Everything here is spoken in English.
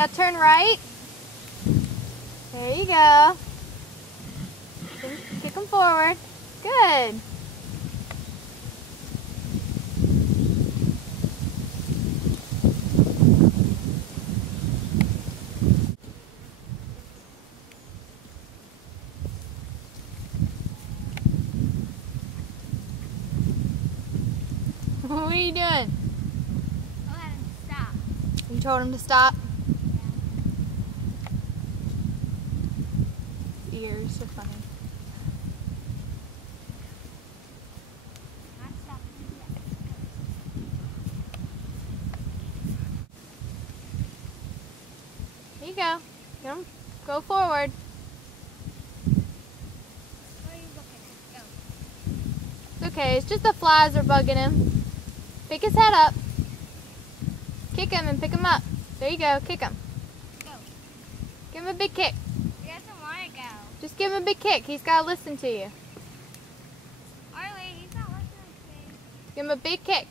Now turn right. There you go. Kick them forward. Good. What are you doing? I had him stop. You told him to stop? Yeah. Ears are funny. Not stopping yet. There you go. Get 'em. Go forward. What are you looking at? Go. It's okay. It's just the flies are bugging him. Pick his head up. Kick him and pick him up. There you go. Kick him. Go. Give him a big kick. He doesn't want to go. Just give him a big kick. He's got to listen to you. Arlie, he's not listening to me. Give him a big kick.